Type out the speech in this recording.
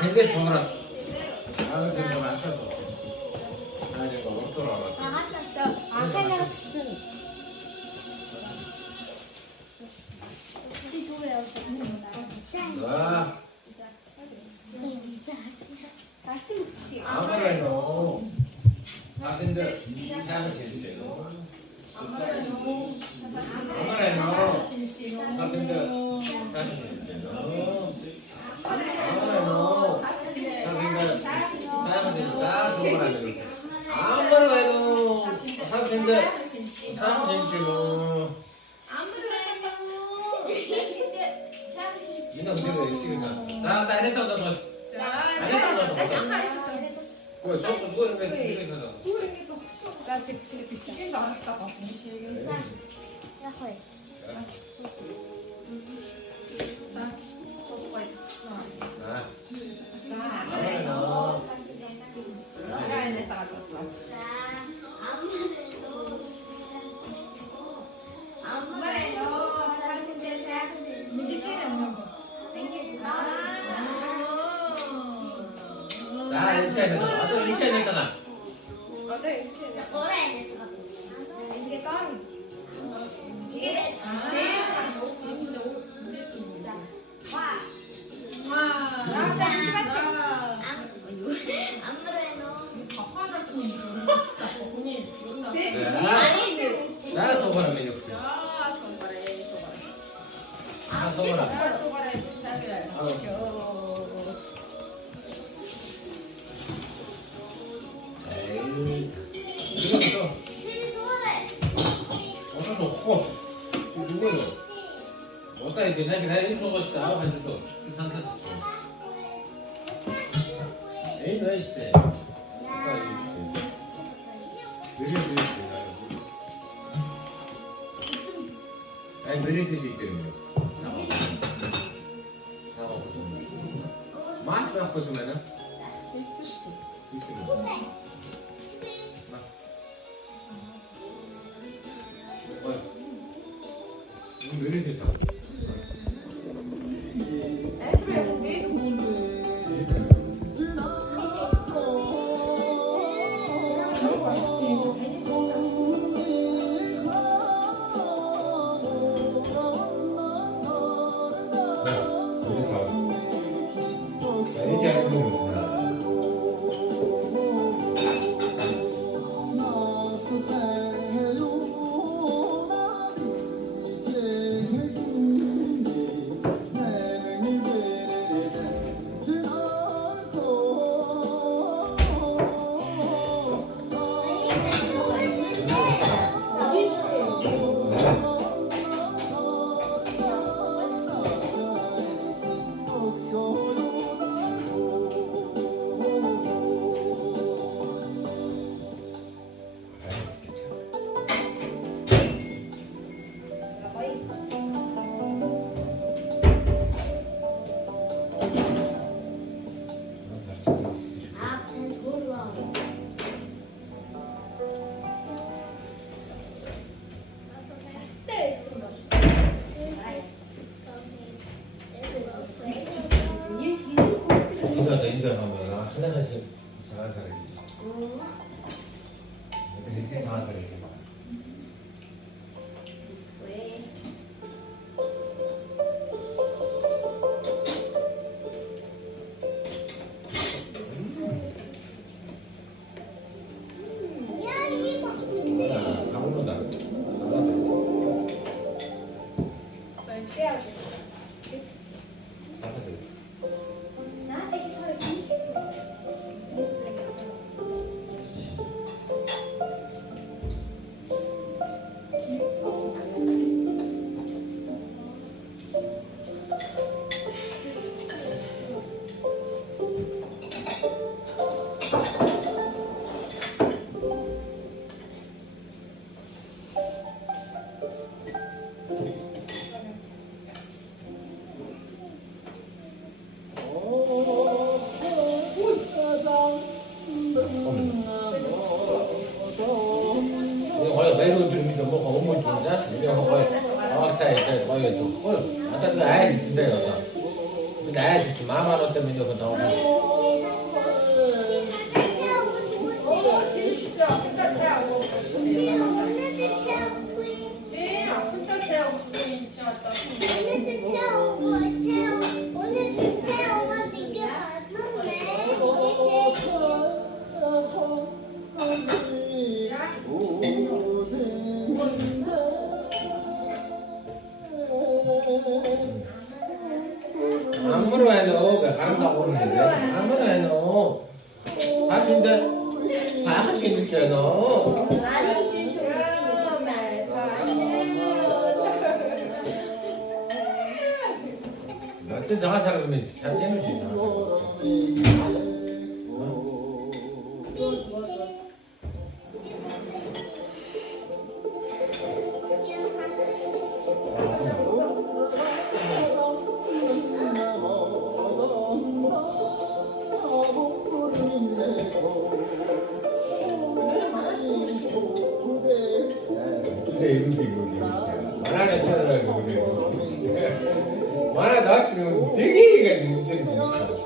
근데 저거랑 나는 지금 안 써도 나 이제 뭐 옷도 알아. 아무래도 사진들 사진 실제로 아무래도 사진들 사진 실제로 아무래도 사진들 다 좋아하는 아무래도 사진들 사진 실제로 이나 근데 왜 지금 나 이랬다 너 왜 저거 누구는 왜 이렇게 하나? 나 이렇게 튀긴 거 하니까 봐. 나 일체는 나도 일체했잖아. 이게 따로. 나는 소바람 메뉴. 아 소바람. 이거 어서 놓고 누구요? 어디다 이제 내가 다 이거 먹었어. 하면서 상상. 에이 너희 시대. 아니 메리트도 있거든요. 많이 바꿔주면은 메리트 있다. 인간 하면 하나씩 이상한 사람이지. 이렇게 이상한 사람이. 왜? 왔다 이제 거기 좀 아까 그 아이 있는데 여자 근데 아이 있지 마마로 때문에 이거 나오고 진짜 진짜 체하고 네, 진짜 체하고 있지 않다. 아무로 해도 가른다고 그러는데 아무로 해도 사실인데 다 할수 있잖아 어떤 저 사람이 잘 재밌지 내 이름 지금 만화는 찾아라고 그래 만화 나왔으면 되게 얘기가 힘들지